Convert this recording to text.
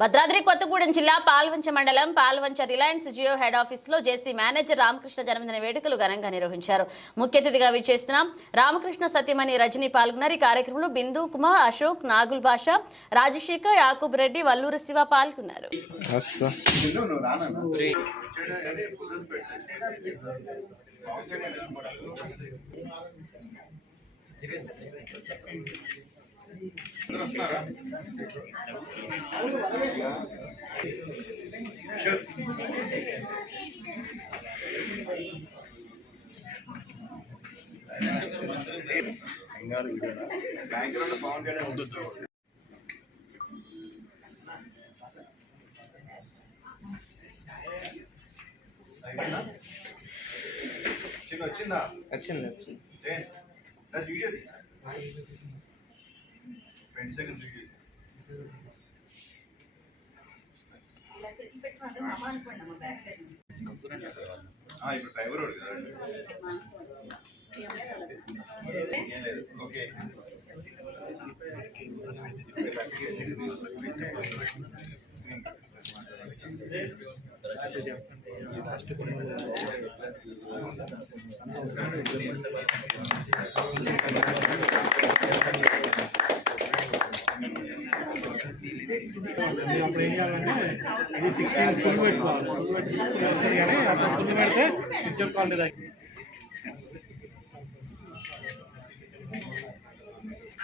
భద్రాద్రి కొత్తగూడెం జిల్లా పాల్వంచ మండలం Palvancha Reliance Jio head ఆఫీస్లో జేసీ మేనేజర్ రామకృష్ణ జన్మదిన వేడుకలు ఘనంగా నిర్వహించారు. ముఖ్య అతిథిగా విచ్చేసిన రామకృష్ణ సత్యమణి రజని పాల్గొన్నారు. ఈ కార్యక్రమంలో బిందు కుమార్ అశోక్ నాగుల్ భాష రాజశేఖర్ యాకూబ్ రెడ్డి వల్లూరు శివ పాల్గొన్నారు. అస్సా చిన్న వచ్చిందా? వచ్చింది వచ్చింది. జైన్ ఇప్పుడు డ్రైవర్ ఓకే లాస్ట్ ఏం అప్పుడు ఏం చేయాలంటే ఇది సిక్స్టీన్ ఫుల్ పెట్టుకోవాలి ఫుల్ పెట్టుకుంటే వస్తుంది కానీ అప్పుడు ఫుల్ పెడితే పిక్చర్ క్వాలిటీ తగ్గి